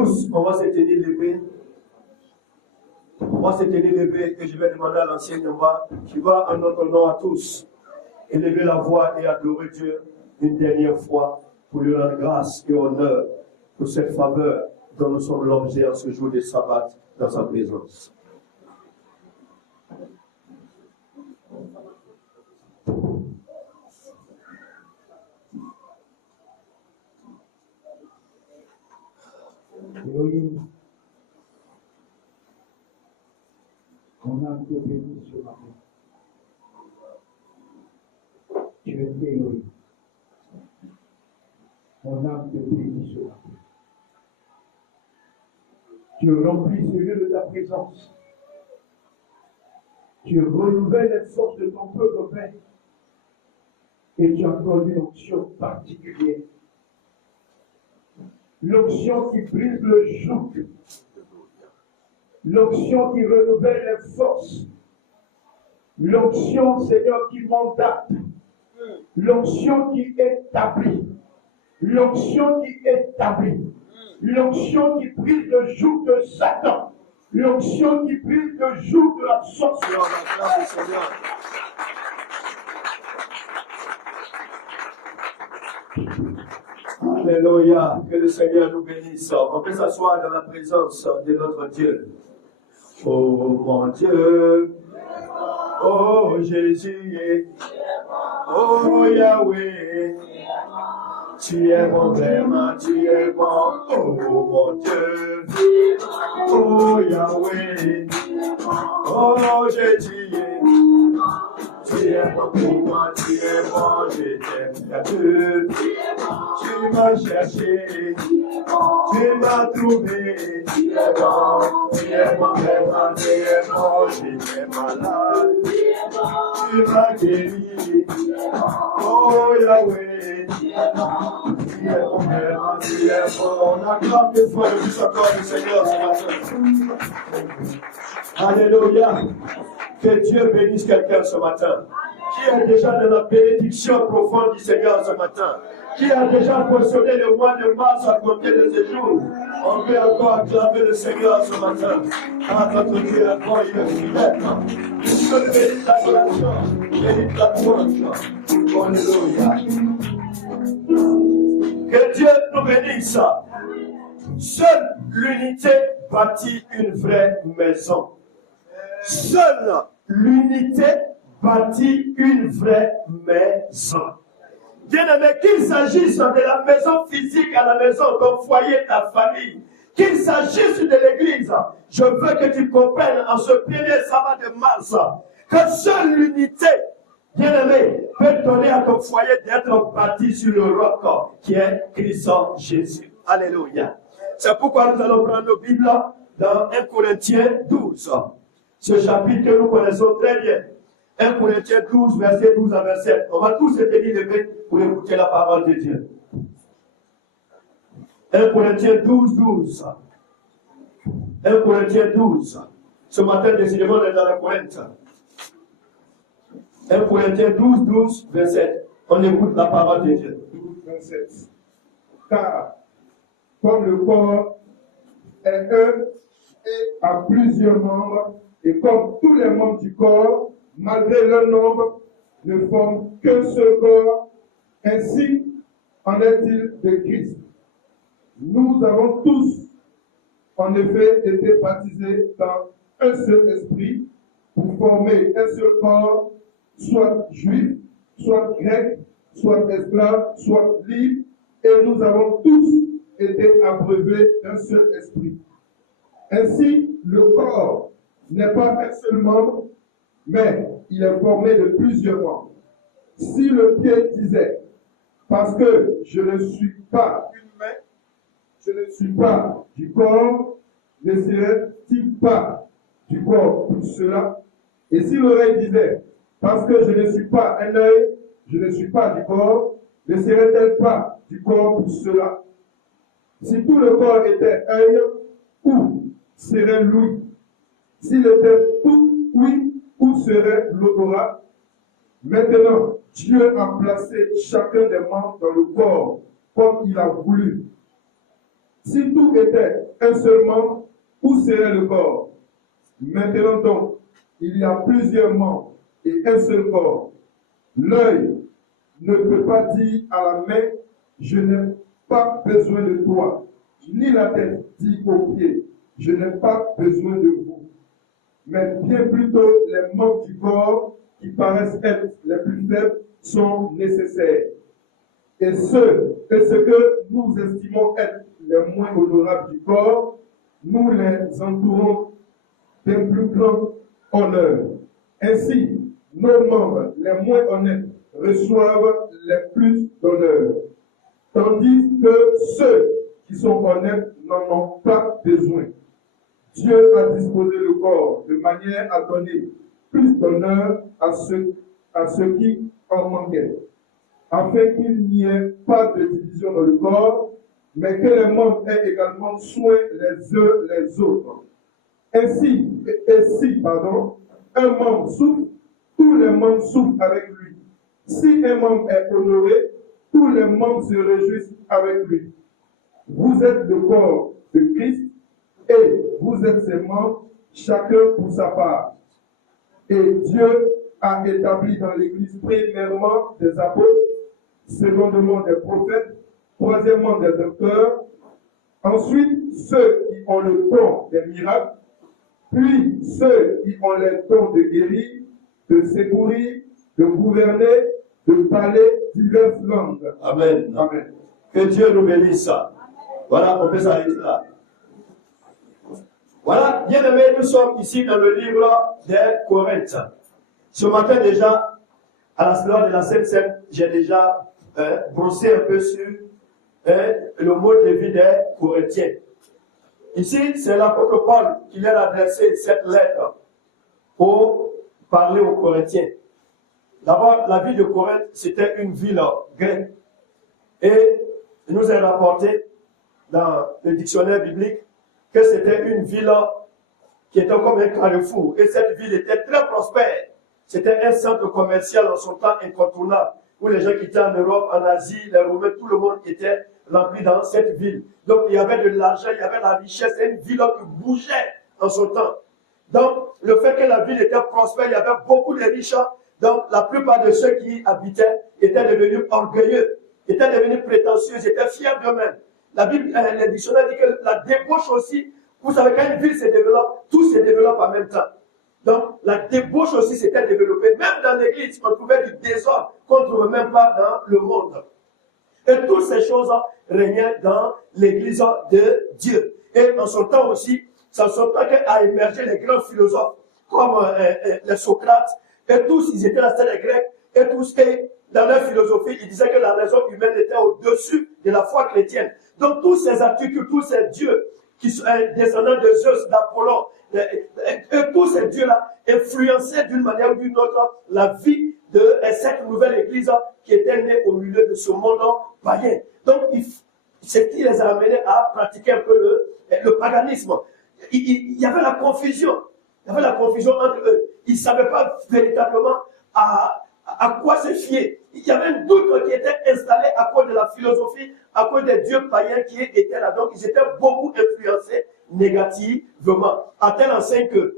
Tous, on va se tenir levé. On va se tenir levé et je vais demander à l'enseignement qui va en notre nom à tous élever la voix et adorer Dieu une dernière fois pour lui rendre grâce et honneur pour cette faveur dont nous sommes l'objet en ce jour de sabbat dans sa présence. Elohim, ton âme te bénit ce matin. Tu es Elohim. Mon âme te bénit ce matin. Tu remplis ce lieu de ta présence. Tu renouvelles les forces de ton peuple, Père. Et tu accordes une onction particulière. L'onction qui brise le joug. L'onction qui renouvelle les forces. L'onction, Seigneur, qui mandate. L'onction qui établit. L'onction qui établit. L'onction qui brise le joug de Satan. L'onction qui brise le joug de la sorcellerie. Alléluia, que le Seigneur nous bénisse. On peut s'asseoir dans la présence de notre Dieu. Oh mon Dieu, oh Jésus, oh Yahweh, tu es bon, vraiment, tu es bon. Oh mon Dieu, oh Yahweh, oh Jésus, tu es bon pour moi, tu es bon, je t'aime, Dieu. Tu m'as cherché, tu m'as trouvé, tu es bon, vraiment, tu es bon, j'étais malade, tu m'as guéri, oh Yahweh, tu es bon, vraiment, tu es bon. On acclame des fois le plus encore du Seigneur ce matin. Alléluia, que Dieu bénisse quelqu'un ce matin. Qui est déjà dans la bénédiction profonde du Seigneur ce matin? Qui a déjà possédé le mois de mars à côté de ce jour? On peut encore acclamer le Seigneur ce matin. Ah, notre Dieu, encore, il est fidèle. Il bénit l'adoration, il bénit la louange. Alléluia. Que Dieu nous bénisse. Seule l'unité bâtit une vraie maison. Seule l'unité bâtit une vraie maison. Bien-aimé, qu'il s'agisse de la maison physique à la maison, ton foyer, ta famille, qu'il s'agisse de l'église, je veux que tu comprennes en ce premier sabbat de mars que seule l'unité, bien-aimé, peut donner à ton foyer d'être bâti sur le roc qui est Christ Jésus. Alléluia. C'est pourquoi nous allons prendre nos Bibles dans 1 Corinthiens 12. Ce chapitre que nous connaissons très bien. 1 Corinthiens 12, verset 12 à 27. On va tous se tenir levés pour écouter la parole de Dieu. 1 Corinthiens 12, 12. 1 Corinthiens 12. Ce matin, décidément, on est dans la Corinthe. 1 Corinthiens 12, 12, 27. On écoute la parole de Dieu. 12, 27. Car, comme le corps est un et a plusieurs membres, et comme tous les membres du corps, malgré leur nombre, ne forment qu'un seul corps, ainsi en est-il de Christ. Nous avons tous, en effet, été baptisés dans un seul esprit pour former un seul corps, soit juif, soit grec, soit esclave, soit libre, et nous avons tous été abreuvés d'un seul esprit. Ainsi, le corps n'est pas un seul membre, mais il est formé de plusieurs membres. Si le pied disait, parce que je ne suis pas une main, je ne suis pas du corps, ne serait-il pas du corps pour cela? Et si l'oreille disait, parce que je ne suis pas un œil, je ne suis pas du corps, ne serait-elle pas du corps pour cela? Si tout le corps était œil, où serait l'ouïe? S'il était tout ouïe, où serait l'odorat? Maintenant, Dieu a placé chacun des membres dans le corps comme il a voulu. Si tout était un seul membre, où serait le corps? Maintenant donc, il y a plusieurs membres et un seul corps. L'œil ne peut pas dire à la main, je n'ai pas besoin de toi, ni la tête dit aux pieds, je n'ai pas besoin de vous. Mais bien plutôt, les membres du corps qui paraissent être les plus faibles sont nécessaires. Et ce que nous estimons être les moins honorables du corps, nous les entourons d'un plus grand honneur. Ainsi, nos membres les moins honnêtes reçoivent les plus d'honneur, tandis que ceux qui sont honnêtes n'en ont pas besoin. Dieu a disposé le corps de manière à donner plus d'honneur à ceux qui en manquaient, afin qu'il n'y ait pas de division dans le corps, mais que les membres aient également soin les uns les autres. Ainsi, un membre souffre, tous les membres souffrent avec lui. Si un membre est honoré, tous les membres se réjouissent avec lui. Vous êtes le corps de Christ et vous êtes ses membres, chacun pour sa part. Et Dieu a établi dans l'Église premièrement des apôtres, secondement des prophètes, troisièmement des docteurs, ensuite ceux qui ont le don des miracles, puis ceux qui ont les dons de guérir, de secourir, de gouverner, de parler diverses langues. Amen. Amen. Que Dieu nous bénisse. Voilà, on peut s'arrêter là. Voilà, bien aimés, nous sommes ici dans le livre des Corinthes. Ce matin déjà, à la suite de la Sainte Seine, j'ai déjà brossé un peu sur le mode de vie des Corinthiens. Ici, c'est l'apôtre Paul qui leur a adressé cette lettre pour parler aux Corinthiens. D'abord, la ville de Corinthe, c'était une ville grecque. Et il nous est rapporté dans le dictionnaire biblique que c'était une ville qui était comme un carrefour. Et cette ville était très prospère. C'était un centre commercial en son temps incontournable, où les gens qui étaient en Europe, en Asie, les Romains, tout le monde était rempli dans cette ville. Donc il y avait de l'argent, il y avait de la richesse, c'est une ville qui bougeait en son temps. Donc le fait que la ville était prospère, il y avait beaucoup de riches. Donc la plupart de ceux qui y habitaient étaient devenus orgueilleux, étaient devenus prétentieux, étaient fiers d'eux-mêmes. La Bible, le dictionnaire dit que la débauche aussi, vous savez, quand une ville se développe, tout se développe en même temps. Donc, la débauche aussi s'était développée. Même dans l'église, on trouvait du désordre qu'on ne trouve même pas dans le monde. Et toutes ces choses régnaient dans l'église de Dieu. Et en son temps aussi, c'est en son temps qu'a émergé les grands philosophes, comme les Socrates, et tous, ils étaient là, c'était les Grecs, et tous, et dans leur philosophie, ils disaient que la raison humaine était au-dessus de la foi chrétienne. Donc, tous ces articles, tous ces dieux, qui sont descendants de Zeus, d'Apollon, et tous ces dieux-là influençaient d'une manière ou d'une autre la vie de cette nouvelle église qui était née au milieu de ce monde païen. Donc, c'est ce qui les a amenés à pratiquer un peu le paganisme. Il y avait la confusion. Il y avait la confusion entre eux. Ils ne savaient pas véritablement à quoi se fier. Il y avait un doute qui était installé à cause de la philosophie, à cause des dieux païens qui étaient là. Donc, ils étaient beaucoup influencés négativement. À tel enseigne que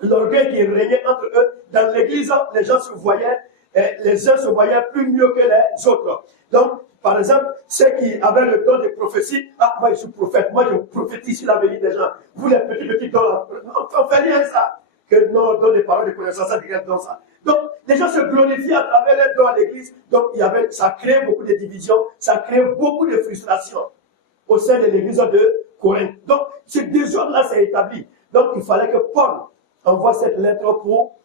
l'orgueil qui régnait entre eux, dans l'église, les gens se voyaient, les uns se voyaient plus mieux que les autres. Donc, par exemple, ceux qui avaient le don de prophétie, moi je suis prophète, moi je prophétise sur l'avenir des gens. Vous les petits dons, on ne fait rien ça. Que non, on donne des paroles de connaissance, ça devient dans ça. Donc, les gens se glorifient à travers les dons à l'église. Donc, ça crée beaucoup de divisions, ça crée beaucoup de frustrations au sein de l'église de Corinthe. Donc, ce désordre-là s'est établi. Donc, il fallait que Paul envoie cette lettre pour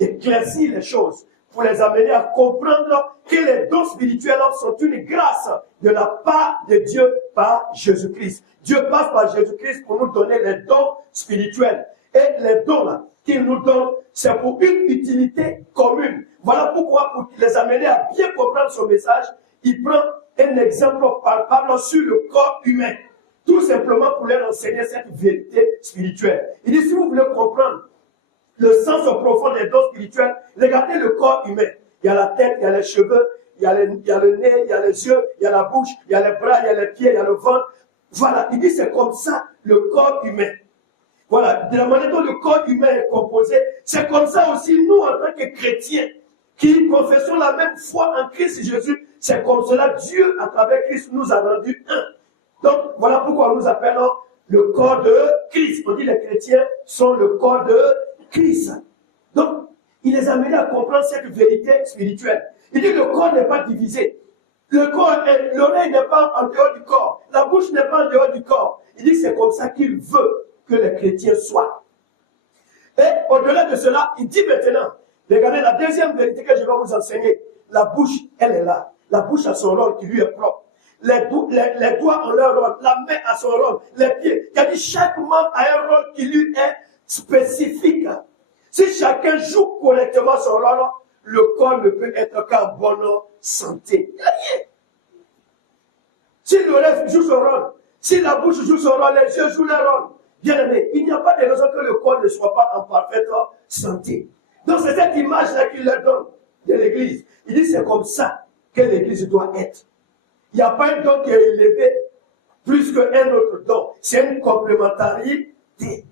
éclaircir les choses, pour les amener à comprendre que les dons spirituels sont une grâce de la part de Dieu par Jésus-Christ. Dieu passe par Jésus-Christ pour nous donner les dons spirituels. Et les dons-là qu'il nous donne, c'est pour une utilité commune. Voilà pourquoi, pour les amener à bien comprendre son message, il prend un exemple palpable sur le corps humain. Tout simplement pour leur enseigner cette vérité spirituelle. Il dit, si vous voulez comprendre le sens profond des dons spirituels, regardez le corps humain. Il y a la tête, il y a les cheveux, il y a le nez, il y a les yeux, il y a la bouche, il y a les bras, il y a les pieds, il y a le ventre. Voilà, il dit c'est comme ça le corps humain. Voilà, de la manière dont le corps humain est composé, c'est comme ça aussi nous en tant que chrétiens qui confessons la même foi en Christ Jésus, c'est comme cela Dieu à travers Christ nous a rendu un. Donc voilà pourquoi nous appelons le corps de Christ. On dit les chrétiens sont le corps de Christ. Donc il les a amenés à comprendre cette vérité spirituelle. Il dit le corps n'est pas divisé. L'oreille n'est pas en dehors du corps. La bouche n'est pas en dehors du corps. Il dit que c'est comme ça qu'il veut que les chrétiens soient. Et au-delà de cela, il dit maintenant, regardez la deuxième vérité que je vais vous enseigner. La bouche, elle est là. La bouche a son rôle qui lui est propre. Les doigts ont leur rôle. La main a son rôle. Les pieds. Il a dit chaque membre a un rôle qui lui est spécifique. Si chacun joue correctement son rôle, le corps ne peut être qu'en bonne santé. Il n'y a rien. Si l'oreille joue son rôle, si la bouche joue son rôle, les yeux jouent leur rôle, bien aimé, il n'y a pas de raison que le corps ne soit pas en parfaite santé. Donc c'est cette image-là qu'il leur donne de l'église. Il dit c'est comme ça que l'église doit être. Il n'y a pas un don qui est élevé plus qu'un autre don. C'est une complémentarité.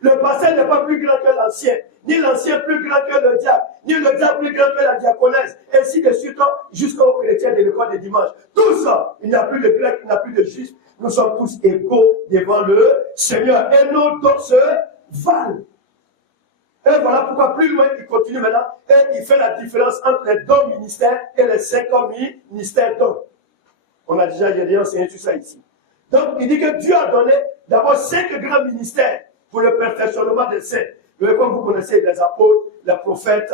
Le pasteur n'est pas plus grand que l'ancien, ni l'ancien plus grand que le diable, ni le diable plus grand que la diaconesse, ainsi de suite jusqu'aux chrétiens de l'école de dimanche. Tout ça, il n'y a plus de grec, il n'y a plus de juif. Nous sommes tous égaux devant le Seigneur. Et nos dons se valent. Et voilà pourquoi plus loin, il continue maintenant, et il fait la différence entre les dons ministères et les 5 ministères dons. On a déjà enseigné tout ça ici. Donc, il dit que Dieu a donné d'abord 5 grands ministères pour le perfectionnement des saints. Comme vous connaissez les apôtres, les prophètes,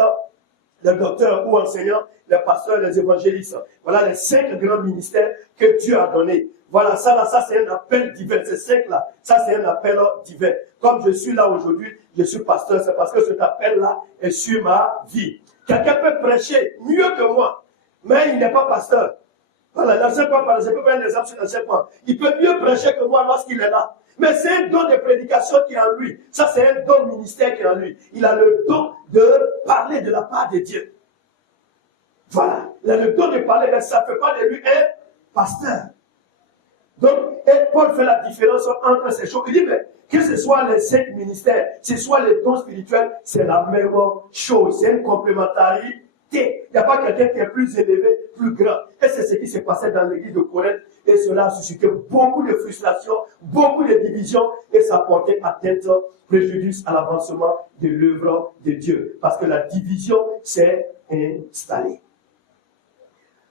les docteurs ou enseignants, les pasteurs, les évangélistes. Voilà les 5 grands ministères que Dieu a donnés. Voilà, ça c'est un appel divin. Ces 5-là, ça c'est un appel divin. Comme je suis là aujourd'hui, je suis pasteur, c'est parce que cet appel-là est sur ma vie. Quelqu'un peut prêcher mieux que moi, mais il n'est pas pasteur. Voilà, l'ancien point, par exemple, je peux prendre un exemple sur l'ancien point. Il peut mieux prêcher que moi lorsqu'il est là. Mais c'est un don de prédication qui est en lui. Ça, c'est un don ministère qui est en lui. Il a le don de parler de la part de Dieu. Voilà. Il a le don de parler, mais ça ne fait pas de lui un pasteur. Donc, et Paul fait la différence entre ces choses. Il dit, mais que ce soit les 5 ministères, que ce soit les dons spirituels, c'est la même chose. C'est une complémentarité. Il n'y a pas quelqu'un qui est plus élevé, plus grand. Et c'est ce qui s'est passé dans l'église de Corinthe. Et cela a suscité beaucoup de frustration, beaucoup de divisions. Et ça a porté atteinte, préjudice à l'avancement de l'œuvre de Dieu. Parce que la division s'est installée.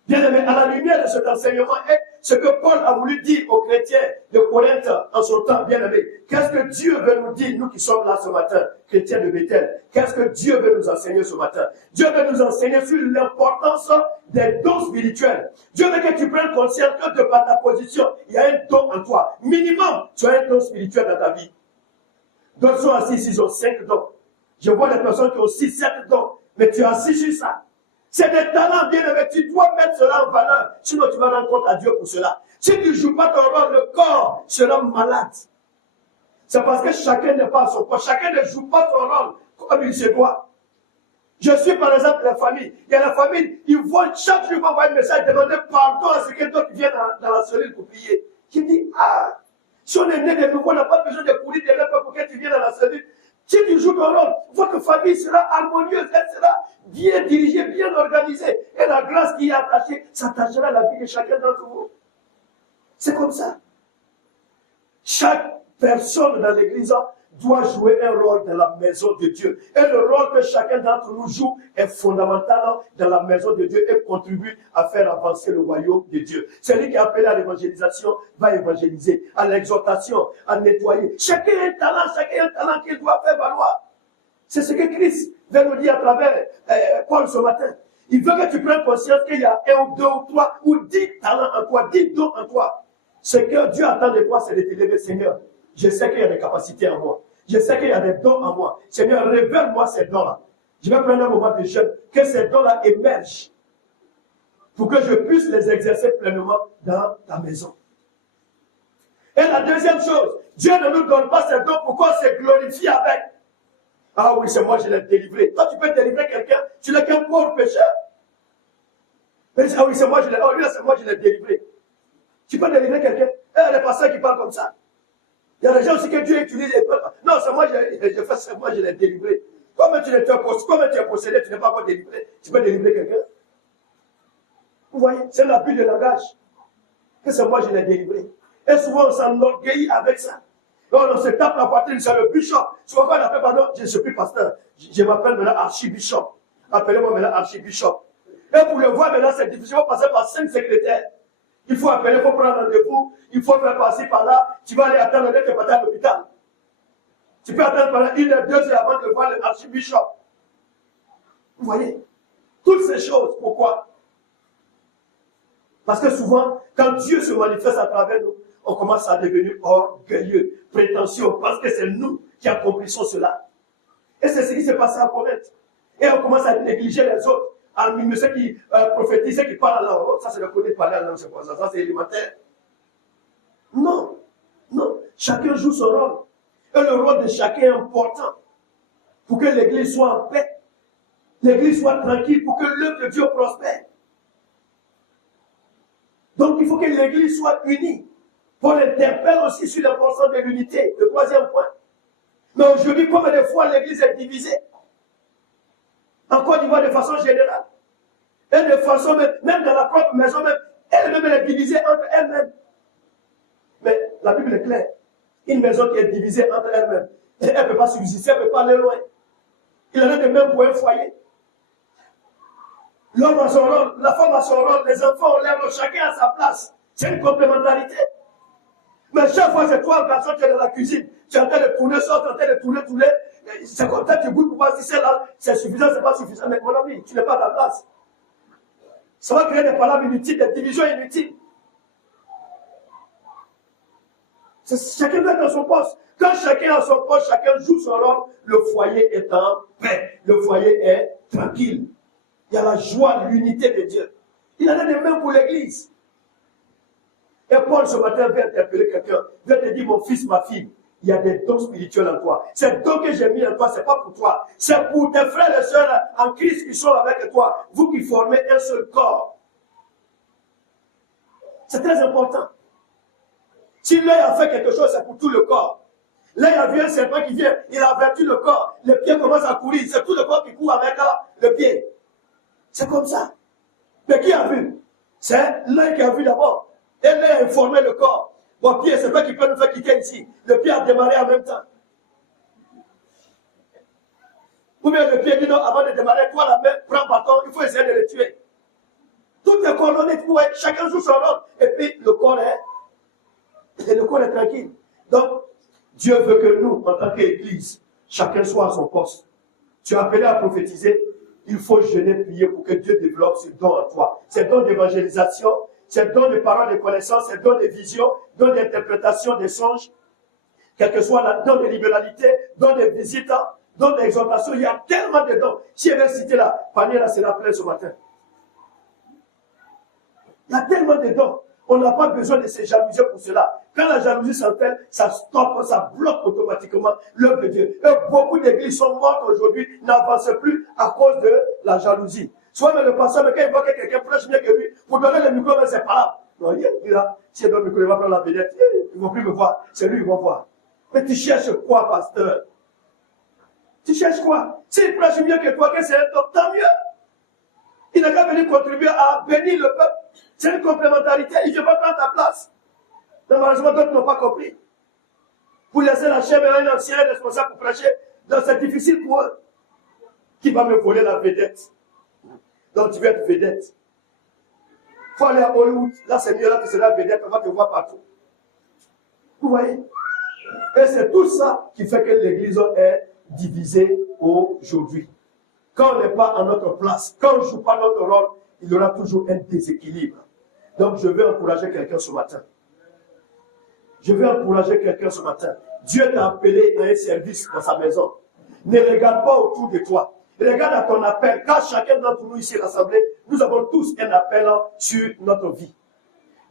Bien aimé, à la lumière de cet enseignement, et ce que Paul a voulu dire aux chrétiens de Corinthe en son temps, bien aimé, qu'est-ce que Dieu veut nous dire, nous qui sommes là ce matin, chrétiens de Bethel, qu'est-ce que Dieu veut nous enseigner ce matin? Dieu veut nous enseigner sur l'importance des dons spirituels. Dieu veut que tu prennes conscience que de par ta position, il y a un don en toi. Minimum, tu as un don spirituel dans ta vie. D'autres sont assis, ils ont 5 dons. Je vois des personnes qui ont 6, 7 dons, mais tu es assis sur ça. C'est des talents, bien aimé. Tu dois mettre cela en valeur. Sinon, tu vas rendre compte à Dieu pour cela. Si tu ne joues pas ton rôle, le corps sera malade. C'est parce que chacun n'est pas à son poste. Chacun ne joue pas son rôle comme il se doit. Je suis par exemple la famille. Il y a la famille, ils vont chaque jour envoyer un message, demander pardon à ceux qui viennent dans la cellule pour prier. Je dis, si on est né de nouveau, on n'a pas besoin de courir de l'œuvre pour que tu viennes dans la cellule. Si tu joues ton rôle, votre famille sera harmonieuse, elle sera bien dirigée, bien organisée. Et la grâce qui est attachée s'attachera à la vie de chacun d'entre vous. C'est comme ça. Chaque personne dans l'église doit jouer un rôle dans la maison de Dieu. Et le rôle que chacun d'entre nous joue est fondamental dans la maison de Dieu et contribue à faire avancer le royaume de Dieu. Celui qui est appelé à l'évangélisation va évangéliser, à l'exhortation, à nettoyer. Chacun a un talent qu'il doit faire valoir. C'est ce que Christ veut nous dire à travers Paul ce matin. Il veut que tu prennes conscience qu'il y a 1 ou 2 ou 3 ou 10 talents en toi, 10 dons en toi. Ce que Dieu attend de toi, c'est de t'élever, Seigneur. Je sais qu'il y a des capacités en moi. Je sais qu'il y a des dons en moi. Seigneur, révèle-moi ces dons-là. Je vais prendre un moment de jeûne, que ces dons-là émergent pour que je puisse les exercer pleinement dans ta maison. Et la deuxième chose, Dieu ne nous donne pas ces dons pour qu'on se glorifie avec. Ah oui, c'est moi, je l'ai délivré. Toi, tu peux délivrer quelqu'un, tu n'es qu'un pauvre pécheur. Ah oui, c'est moi, je l'ai délivré. Tu peux délivrer quelqu'un. il y a des pasteurs qui parlent comme ça. Il y a des gens aussi que Dieu utilise. Non, c'est moi, je fais ça, moi, je l'ai délivré. Comment tu es possédé, tu n'es pas encore délivré. Tu peux délivrer quelqu'un. Vous voyez, c'est l'abus de langage. Que c'est moi, je l'ai délivré. Et souvent, on s'enorgueillit avec ça. Donc, on se tape la poitrine, c'est le bishop. Souvent, quand on appelle, pardon, je ne suis plus pasteur. Je m'appelle maintenant archibishop. Appelez-moi maintenant archibishop. Et pour le voir maintenant, c'est difficile. Il faut passer par 5 secrétaires. Il faut appeler, il faut prendre rendez-vous. Il faut faire passer par là. Tu vas aller attendre d'être parti à l'hôpital. Tu peux attendre pendant 1 heure, 2 heures avant de voir l'archibishop. Vous voyez? Toutes ces choses, pourquoi? Parce que souvent, quand Dieu se manifeste à travers nous, on commence à devenir orgueilleux, prétentieux, parce que c'est nous qui accomplissons cela. Et c'est ce qui s'est passé à Corinthe. Et on commence à négliger les autres. Ceux qui prophétisent, ceux qui parlent en langue. Ça, c'est le côté de parler en langue, c'est pas ça. Ça, c'est élémentaire. Non. Non. Chacun joue son rôle. Et le rôle de chacun est important. Pour que l'église soit en paix. L'église soit tranquille. Pour que l'œuvre de Dieu prospère. Donc, il faut que l'église soit unie. Paul interpelle aussi sur l'importance de l'unité. Le 3e point. Mais aujourd'hui, combien de fois l'église est divisée? En Côte d'Ivoire, de façon générale. Et de façon même dans la propre maison, même, elle-même est divisée entre elle-même. Mais la Bible est claire. Une maison qui est divisée entre elle-même, elle ne peut pas subsister, elle ne peut pas aller loin. Il en est de même pour un foyer. L'homme a son rôle, la femme a son rôle, les enfants ont leur rôle, chacun a sa place. C'est une complémentarité. Mais chaque fois, c'est toi, le garçon, tu es dans la cuisine, tu es en train de tourner ça, tu es en train de tourner. C'est comme ça, tu goûtes pour voir si c'est là, c'est suffisant, c'est pas suffisant. Mais mon ami, tu n'es pas à ta place. Ça va créer des palabres inutiles, des divisions inutiles. Chacun doit être dans son poste. Quand chacun a son poste, chacun joue son rôle, le foyer est en paix. Le foyer est tranquille. Il y a la joie, l'unité de Dieu. Il en a de même pour l'église. Et Paul, ce matin, vient interpeller quelqu'un. Vient te dire, mon fils, ma fille, il y a des dons spirituels en toi. Ces dons que j'ai mis en toi, ce n'est pas pour toi. C'est pour tes frères et sœurs en Christ qui sont avec toi. Vous qui formez un seul corps. C'est très important. Si l'œil a fait quelque chose, c'est pour tout le corps. Là, il y a vu un serpent qui vient, il a averti le corps. Le pied commence à courir. C'est tout le corps qui court avec le pied. C'est comme ça. Mais qui a vu? C'est l'œil qui a vu d'abord. Et l'œil a informé le corps. Bon, pied, c'est pas qui peut nous faire quitter ici. Le pied a démarré en même temps. Ou bien le pied dit non, avant de démarrer, toi la main, prends bâton, il faut essayer de le tuer. Tout est coordonné, chacun joue son rôle. Et puis le corps est tranquille. Donc, Dieu veut que nous, en tant qu'Église, chacun soit à son poste. Tu es appelé à prophétiser, il faut jeûner, prier pour que Dieu développe ce don en toi. Ces dons d'évangélisation, ces dons de paroles de connaissance, ces dons de vision, dons d'interprétation des songes, quel que soit le don de libéralité, don de visite, don d'exhortation, il y a tellement de dons. Si je vais citer là, panier là, c'est la pleine ce matin. Il y a tellement de dons. On n'a pas besoin de se jalouser pour cela. Quand la jalousie s'entraîne, ça stoppe, ça bloque automatiquement l'œuvre de Dieu. Et beaucoup d'églises sont mortes aujourd'hui, n'avancent plus à cause de la jalousie. Soit même le pasteur, mais quand il voit que quelqu'un prêche mieux que lui, pour donner le micro, c'est pas là. Non, il est là. Si il donne le micro, il va prendre la vedette. Ils ne vont plus me voir. C'est lui, ils vont voir. Mais tu cherches quoi, pasteur? Tu cherches quoi? S'il prêche mieux que toi, que c'est un top, tant mieux. Il n'a qu'à venir contribuer à bénir le peuple. C'est une complémentarité. Il ne veut pas prendre ta place. Donc, malheureusement, d'autres n'ont pas compris. Pour laisser la chair à un ancien responsable pour prêcher, donc c'est difficile pour eux. Qui va me voler la vedette? Donc, tu veux être vedette. Il faut aller à Hollywood. Là, c'est mieux là que c'est la vedette. On va te voir partout. Vous voyez? Et c'est tout ça qui fait que l'église est divisée aujourd'hui. Quand on n'est pas à notre place, quand on ne joue pas notre rôle, il y aura toujours un déséquilibre. Donc, je veux encourager quelqu'un ce matin. Je veux encourager quelqu'un ce matin. Dieu t'a appelé à un service dans sa maison. Ne regarde pas autour de toi. Regarde à ton appel. Car chacun d'entre nous ici rassemblés, nous avons tous un appel sur notre vie.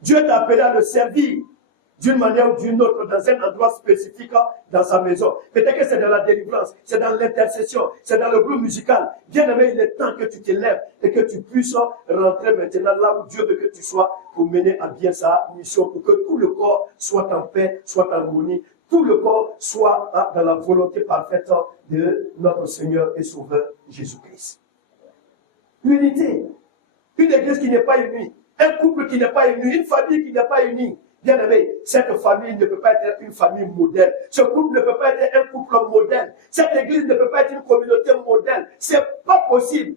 Dieu t'a appelé à le servir d'une manière ou d'une autre dans un endroit spécifique dans sa maison. Peut-être que c'est dans la délivrance, c'est dans l'intercession, c'est dans le groupe musical. Bien aimé, il est temps que tu te lèves et que tu puisses rentrer maintenant là où Dieu veut que tu sois pour mener à bien sa mission, pour que tout tout le corps soit en paix, soit en harmonie, tout le corps soit dans la volonté parfaite de notre Seigneur et Sauveur Jésus-Christ. L'unité. Une église qui n'est pas unie, un couple qui n'est pas uni, une famille qui n'est pas unie. Bien aimé, cette famille ne peut pas être une famille modèle. Ce couple ne peut pas être un couple modèle. Cette église ne peut pas être une communauté modèle. C'est pas possible.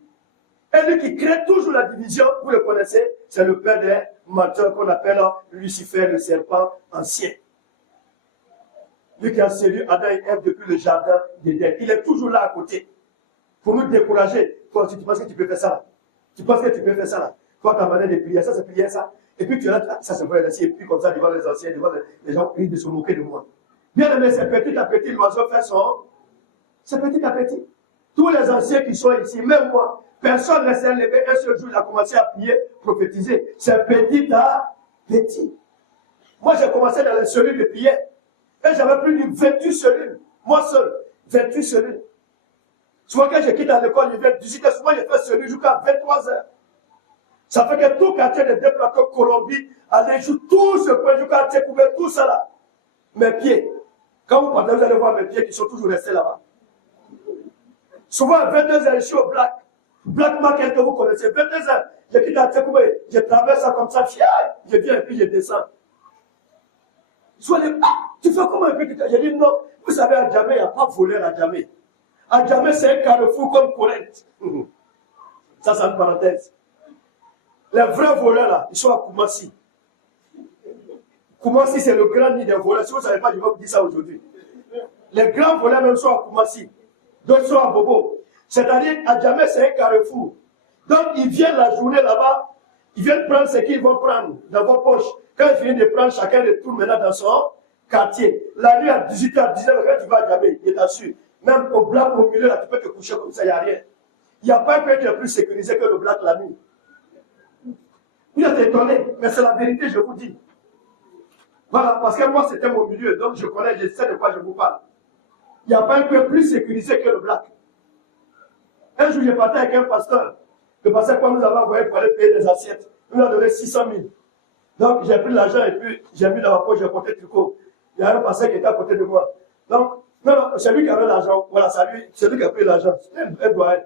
Et lui qui crée toujours la division, vous le connaissez, c'est le père des menteurs qu'on appelle Lucifer, le serpent ancien. Lui qui a séduit Adam et Ève depuis le jardin d'Éden. Il est toujours là à côté. Pour nous décourager. Toi, tu penses que tu peux faire ça là? Tu penses que tu peux faire ça là? Toi, ta manière de prier, ça c'est prier ça. Et puis tu es là, ça c'est vrai, et puis comme ça devant les anciens, devant les gens, ils de se moquer de moi. Bien aimé, c'est petit à petit, l'oiseau fait son. C'est petit à petit. Tous les anciens qui sont ici, même moi, personne ne s'est levé un seul jour, il a commencé à prier, prophétiser. C'est petit à petit. Moi, j'ai commencé dans les cellules de prière. Et j'avais plus de 28 cellules. Moi seul, 28 cellules. Souvent, quand je quitte à l'école, je viens 18 h, souvent, je fais cellules jusqu'à 23 h. Ça fait que tout quartier de deux plateaux Colombie, allez jouer tout ce point, jusqu'à couvert tout ça là. Mes pieds. Quand vous partez, vous allez voir mes pieds qui sont toujours restés là-bas. Souvent, à 22 h, je suis au Black. Black Market que vous connaissez. 22 h, je quitte à Tchekoubé, je traverse ça comme ça, je viens et puis je descends. Soit les, tu fais comment un peu? J'ai dit non. Vous savez, à Djamé, il n'y a pas de voleur à Djamé. À Djamé, c'est un carrefour comme Corinthe. Ça, c'est une parenthèse. Les vrais voleurs là, ils sont à Koumassi. Koumassi, c'est le grand nid des voleurs. Si vous ne savez pas, je vais vous dire ça aujourd'hui. Les grands voleurs même sont à Koumassi. D'autres sont à Bobo. C'est-à-dire, à Djamé, c'est un carrefour. Donc, ils viennent la journée là-bas, ils viennent prendre ce qu'ils vont prendre dans vos poches. Quand ils finissent de prendre, chacun retourne maintenant dans son quartier. La nuit à 18 h, 19 h, quand tu vas à Djamé, je t'assure, même au Black, au milieu, là, tu peux te coucher comme ça, il n'y a rien. Il n'y a pas un peu qui est plus sécurisé que le Black la nuit. Vous êtes étonné, mais c'est la vérité, je vous dis. Voilà, parce que moi, c'était mon milieu, donc je connais, je sais de quoi je vous parle. Il n'y a pas un peu plus sécurisé que le Black. Un jour, j'ai parti avec un pasteur. Le pasteur, quand nous avons envoyé pour aller payer des assiettes, il nous a donné 600 000. Donc, j'ai pris l'argent et puis j'ai mis dans ma poche, j'ai porté tricot. Il y a un pasteur qui était à côté de moi. Donc, non, c'est lui qui avait l'argent. Voilà, c'est lui qui a pris l'argent. C'est un doyen.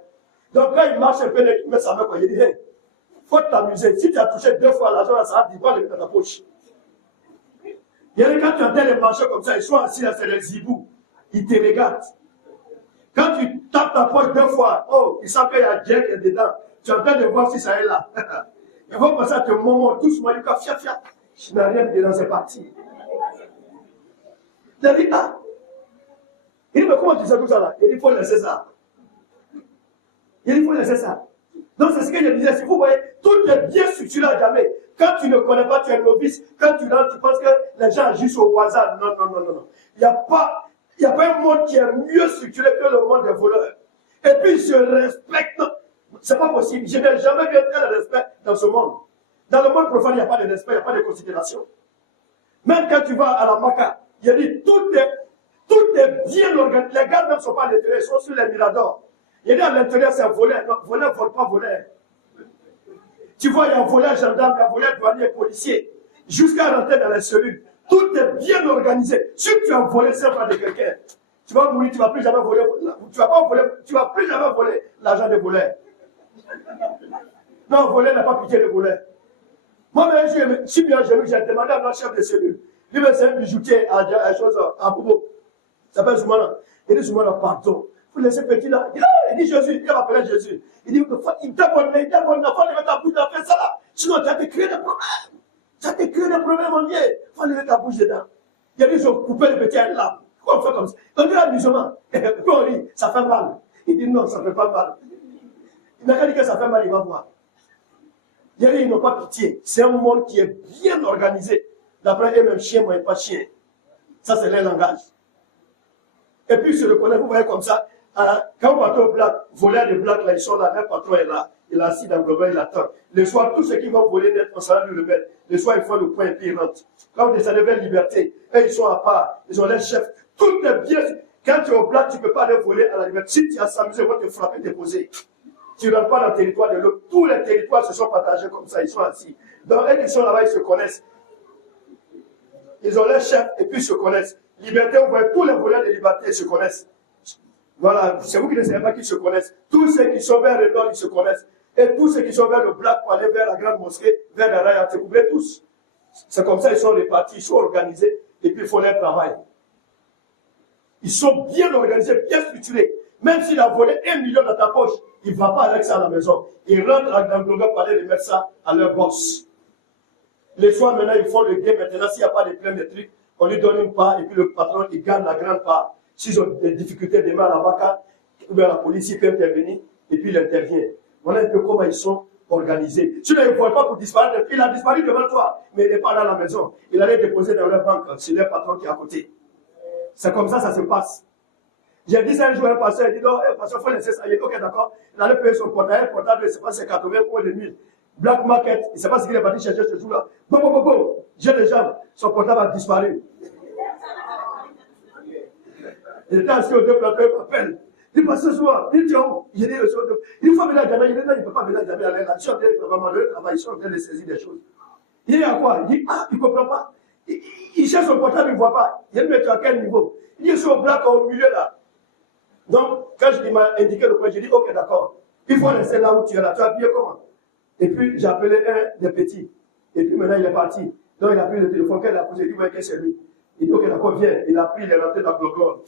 Donc, quand il marche un peu, il met sa main, il dit, hey, faut t'amuser. Si tu as touché 2 fois l'argent, ça va dire, le mettre dans ta poche. Il y a quand tu entends les marchés comme ça, ils sont assis là, c'est les zibous. Ils te regardent. Quand tu tapes ta poche 2 fois, oh, ils savent qu'il y a Jack dedans. Tu es en train de voir si ça est là. Ils vont passer à te moment doucement, il dit, fia. Je n'ai rien dedans, c'est parti. Il dit, ah. Il dit, mais comment tu sais tout ça là? Il dit, il faut laisser ça. Il dit, il faut laisser ça. Donc c'est ce que je disais, si vous voyez, tout est bien structuré à jamais. Quand tu ne connais pas, tu es novice. Quand tu rentres, tu penses que les gens agissent au hasard. Non. Il n'y a pas un monde qui est mieux structuré que le monde des voleurs. Et puis ils se respectent. C'est pas possible. Je n'ai jamais vu tel respect dans ce monde. Dans le monde profane, il n'y a pas de respect, il n'y a pas de considération. Même quand tu vas à la Maca, il y a dit tout est bien organisé. Les gars même ne sont pas à l'intérieur, ils sont sur les miradors. Il y a dit à l'intérieur, c'est un voleur. Non, voleur ne vole pas voleur. Tu vois, il y a un voleur gendarme, il y a un voleur douanier, policier. Jusqu'à rentrer dans les cellules. Tout est bien organisé. Si tu as volé seulement de quelqu'un, tu vas mourir, tu ne vas plus jamais voler. Tu vas plus jamais voler l'argent des voleurs. Non, voler n'a pas pitié de voleur. Moi-même, je suis bien genou, j'ai demandé à notre chef de cellule. Lui, c'est un bijoutier à Bobo. Ça s'appelle Soumana. Il dit Soumana, pardon. Vous laissez petit là. Il dit Jésus, il appelé Jésus. Il dit, il t'abonne, il faut lever ta bouche dans faire ça là. Sinon, tu as te créé des problèmes. Ça te crée des problèmes, mon Dieu. Il faut lever ta bouche dedans. Il a dit, ils ont coupé le petit là. Pourquoi on fait comme ça? On dit l'amusement. Et puis on dit, ça fait mal. Il dit, non, ça ne fait pas mal. Il n'a qu'à dire que ça fait mal, il va voir. Il a dit, ils n'ont pas pitié. C'est un monde qui est bien organisé. D'après eux-mêmes, chien, moi, pas chien. Ça, c'est leur langage. Et puis, se reconnaît, vous voyez comme ça. Quand on va au Black, voleurs de Black, là, ils sont là, leur patron est là. Il est assis dans le global, il attend. Le soir, tous ceux qui vont voler net, on s'en lui remettre. Le soir, ils font le point et puis ils rentrent. Quand vous descendez vers Liberté, eux, ils sont à part. Ils ont leur chef. Tout est bien. Quand tu es au Black, tu ne peux pas aller voler à la Liberté. Si tu as s'amusé, ils vont te frapper, te poser. Tu ne rentres pas dans le territoire de l'autre. Tous les territoires se sont partagés comme ça, ils sont assis. Donc, eux qui sont là-bas, ils se connaissent. ils ont leur chef et puis ils se connaissent. Liberté, vous voyez, tous les voleurs de liberté se connaissent. Voilà, c'est vous qui ne savez pas qu'ils se connaissent. Tous ceux qui sont vers le nord, ils se connaissent. Et tous ceux qui sont vers le black pour aller vers la grande mosquée, vers les rails, vous oubliez tous. C'est comme ça, ils sont répartis, ils sont organisés, et puis ils font leur travail. Ils sont bien organisés, bien structurés. Même s'il a volé 1 million dans ta poche, il ne va pas avec ça à la maison. Il rentre dans le bloc pour aller remettre ça à leur boss. Les soirs, maintenant, ils font le game. Maintenant, s'il n'y a pas de plein de trucs, on lui donne une part, et puis le patron, il gagne la grande part. S'ils ont des difficultés demain à la vaca, ou bien la police, il peut intervenir, et puis il intervient. Voilà un peu comment ils sont organisés. Si tu ne le vois pas pour disparaître, il a disparu devant toi, mais il n'est pas dans la maison. Il allait déposer dans leur banque, c'est leur patron qui est à côté. C'est comme ça se passe. J'ai dit ça un jour à un pasteur, il dit non, pasteur, il faut laisser ça. Il dit ok, d'accord. Il allait payer son portable, je ne sais pas si c'est 80 pour les 1000. Black market, il ne sait pas ce qu'il est parti chercher ce jour-là. Bon, j'ai des jambes, son portable a disparu. Il était assis au deux plateaux, il m'appelle. Il dit, pasteur, soir, il dit, où? Il dit, il faut venir à Djamé, il ne peut pas venir à Djamé, là, ils sont en train de travailler, ils sont en train de saisir des choses. Il dit, à quoi? Il dit, il ne comprend pas. Il cherche son portable, il ne voit pas. Il dit, mais tu es à quel niveau? Il dit, je suis au black, au milieu là. Donc, quand il m'a indiqué le point, j'ai dit, ok, d'accord. Il faut rester là où tu es là. Tu as appuyé comment? Et puis, j'ai appelé un des petits. Et puis, maintenant, il est parti. Donc, il a pris le téléphone, quand il a posé, il dit, ouais, qu'est-ce que c'est lui? Il dit, ok, d'accord, viens. Il a pris, il est rentré dans le globe.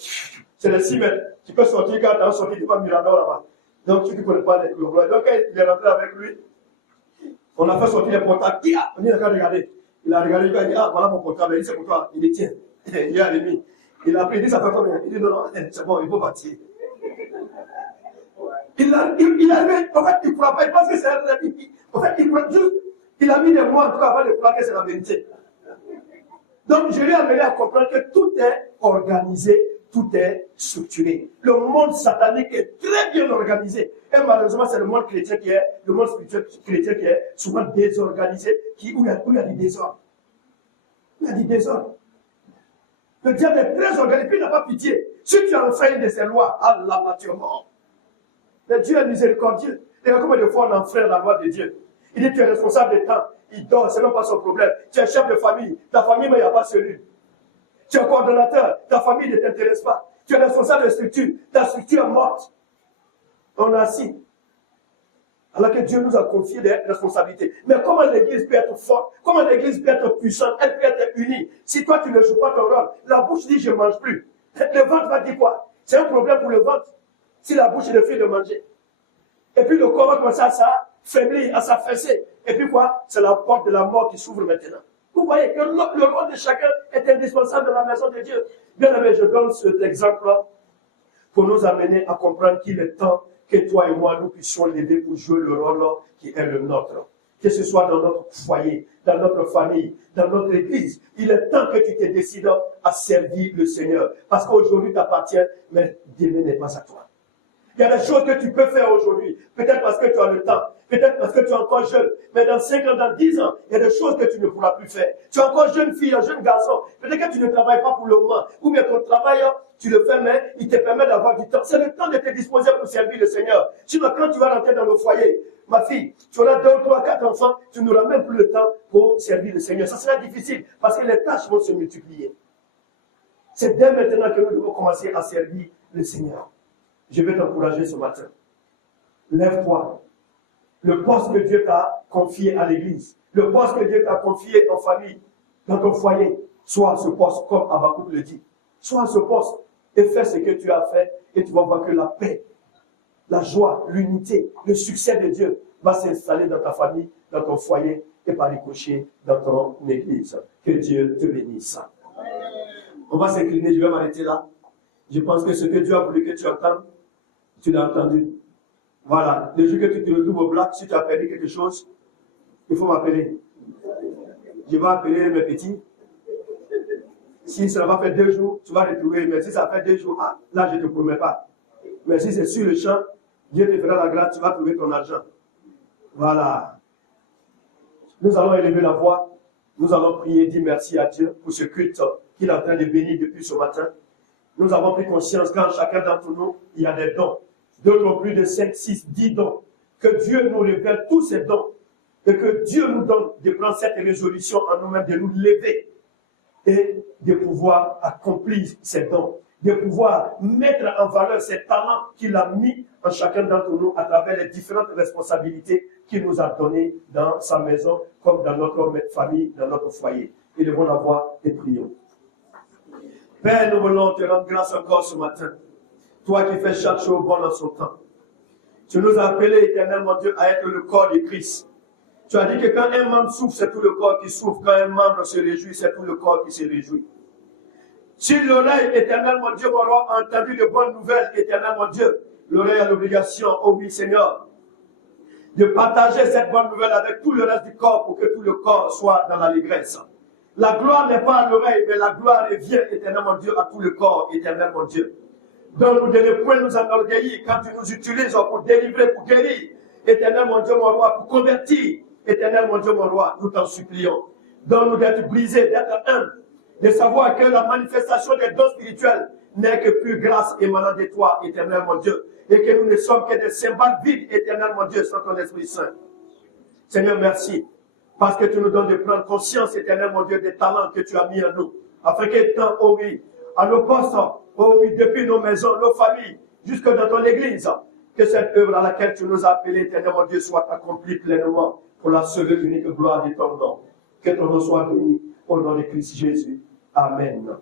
C'est les 6 mètres. Tu peux sortir quand tu as sorti, tu vas Mirador là-bas. Donc, tu ne connais pas le globe. Donc, quand il est rentré avec lui, on a fait sortir les portables. On dit, regardez. Il a regardé, il a dit, ah, voilà mon portable. Il dit, c'est pour toi. Il dit, tiens. Il a remis. Il a pris, il dit, ça fait combien? Il dit, non, c'est bon, il faut partir. Il a arrivé, en fait, il ne croit pas, il pense que c'est un rêve. En fait, il croit juste, il a mis des mois en tout cas avant de croire que c'est la vérité. Donc, je lui ai amené à comprendre que tout est organisé, tout est structuré. Le monde satanique est très bien organisé. Et malheureusement, c'est le monde chrétien qui est, le monde spirituel chrétien qui est souvent désorganisé, où il y a du désordre. Il y a du désordre. Le diable est très organisé, puis il n'a pas pitié. Si tu enfreins de ses lois, Allah, tu es mort. Mais Dieu est miséricordieux. Et combien de fois on enfreint la loi de Dieu? Il dit, tu es responsable des temps. Il dort, ce n'est pas son problème. Tu es chef de famille. Ta famille, mais il n'y a pas celui. Tu es coordonnateur. Ta famille ne t'intéresse pas. Tu es responsable de structure. Ta structure est morte. On a assis. Alors que Dieu nous a confié des responsabilités. Mais comment l'église peut être forte? Comment l'église peut être puissante? Elle peut être unie. Si toi, tu ne joues pas ton rôle, la bouche dit, je ne mange plus. Le ventre va dire quoi? C'est un problème pour le ventre. Si la bouche est fait de manger. Et puis le corps va commencer à s'affaiblir, à s'affaisser. Et puis quoi? C'est la porte de la mort qui s'ouvre maintenant. Vous voyez que le rôle de chacun est indispensable dans la maison de Dieu. Bien aimé, je donne cet exemple-là pour nous amener à comprendre qu'il est temps que toi et moi, nous puissions l'aider pour jouer le rôle qui est le nôtre. Que ce soit dans notre foyer, dans notre famille, dans notre église. Il est temps que tu te décides à servir le Seigneur. Parce qu'aujourd'hui t'appartient, mais demain n'est pas à toi. Il y a des choses que tu peux faire aujourd'hui. Peut-être parce que tu as le temps. Peut-être parce que tu es encore jeune. Mais dans 5 ans, dans 10 ans, il y a des choses que tu ne pourras plus faire. Tu es encore jeune fille, un jeune garçon. Peut-être que tu ne travailles pas pour le moment. Ou bien ton travail, tu le fais, mais il te permet d'avoir du temps. C'est le temps de te disposer pour servir le Seigneur. Sinon, quand tu vas rentrer dans le foyer, ma fille, tu auras 2, 3, 4 enfants, tu n'auras même plus le temps pour servir le Seigneur. Ça sera difficile parce que les tâches vont se multiplier. C'est dès maintenant que nous devons commencer à servir le Seigneur. Je vais t'encourager ce matin. Lève-toi. Le poste que Dieu t'a confié à l'église, le poste que Dieu t'a confié en famille, dans ton foyer, sois à ce poste, comme Habakkuk le dit. Sois à ce poste et fais ce que tu as fait et tu vas voir que la paix, la joie, l'unité, le succès de Dieu va s'installer dans ta famille, dans ton foyer et par ricochet dans ton église. Que Dieu te bénisse. On va s'incliner, je vais m'arrêter là. Je pense que ce que Dieu a voulu que tu entendes, tu l'as entendu. Voilà. Le jour que tu te retrouves au black, si tu as perdu quelque chose, il faut m'appeler. Je vais appeler mes petits. Si ça va faire 2 jours, tu vas retrouver. Mais si ça fait 2 jours, là, je ne te promets pas. Mais si c'est sur le champ, Dieu te fera la grâce, tu vas trouver ton argent. Voilà. Nous allons élever la voix. Nous allons prier, dire merci à Dieu pour ce culte qu'il est en train de bénir depuis ce matin. Nous avons pris conscience qu'en chacun d'entre nous, il y a des dons. D'autres ont plus de 5, 6, 10 dons. Que Dieu nous révèle tous ces dons. Et que Dieu nous donne de prendre cette résolution en nous-mêmes, de nous lever. et de pouvoir accomplir ses dons, de pouvoir mettre en valeur ses talents qu'il a mis en chacun d'entre nous à travers les différentes responsabilités qu'il nous a données dans sa maison, comme dans notre famille, dans notre foyer. Élevons la voix et prions. Père, nous voulons te rendre grâce encore ce matin. Toi qui fais chaque chose bon dans son temps. Tu nous as appelés, éternel mon Dieu, à être le corps de Christ. Tu as dit que quand un membre souffre, c'est tout le corps qui souffre. Quand un membre se réjouit, c'est tout le corps qui se réjouit. Si l'oreille, éternel mon Dieu, mon roi, a entendu de bonnes nouvelles, éternel mon Dieu, l'oreille a l'obligation, oh oui Seigneur, de partager cette bonne nouvelle avec tout le reste du corps pour que tout le corps soit dans l'allégresse. La gloire n'est pas à l'oreille, mais la gloire revient, éternel mon Dieu, à tout le corps, éternel mon Dieu. Donne-nous de ne point nous enorgueillir quand tu nous utilises pour délivrer, pour guérir, éternel mon Dieu, mon roi, pour convertir, éternel mon Dieu, mon roi, nous t'en supplions. Donne-nous d'être brisés, d'être humbles, de savoir que la manifestation des dons spirituels n'est que pure grâce émanant de toi, éternel mon Dieu, et que nous ne sommes que des cymbales vides, éternel mon Dieu, sans ton Esprit Saint. Seigneur, merci, parce que tu nous donnes de prendre conscience, éternel mon Dieu, des talents que tu as mis en nous, afin qu'étant, oh oui, à nos postes, oh oui, depuis nos maisons, nos familles, jusque dans ton église, que cette œuvre à laquelle tu nous as appelés, éternel mon Dieu, soit accomplie pleinement pour la seule et unique gloire de ton nom. Que ton nom soit béni au nom de Christ Jésus. Amen.